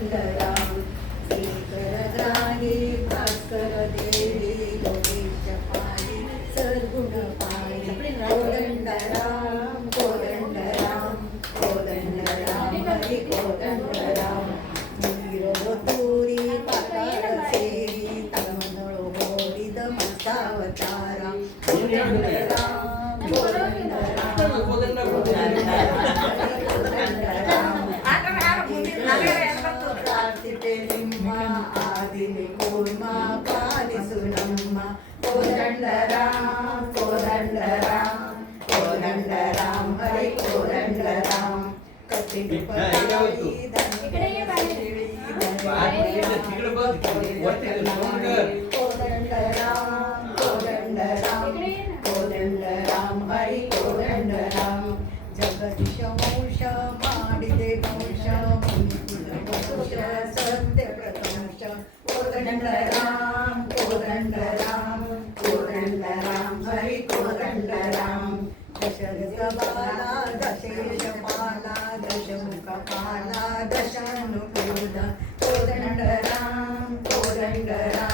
कोदंडराम श्रीकर ग्राही भास्कर देवी लोकेश पाली सद्गुण पाली कोदंडराम कोदंडराम कोदंडराम हरी कोदंडराम तुरी पाताळ सेरी तमनळ होरिद मस्तावतारा कोदंडराम कोदंडराम कार्तिके निम्मा आदिनि कूर्मा पालिसुनम्मा कोदंडराम कोदंडराम कोदंडराम हरि कोदंडराम कथित पदारी कोदंडराम कोदंडराम कोदंडराम हरि कोदंडराम जगदीश वंश ಮಾಡಿದೆ ವಂಶ ಮುನಿಕುಲ ಸತ್ಯ ಪ್ರಕಾಶ कोदंडराम कोदंडराम कोदंडराम हरि कोदंडराम दशरथ बाला दशेश पाला दशमुख पाला दशानुकूल कोदंडराम कोदंडराम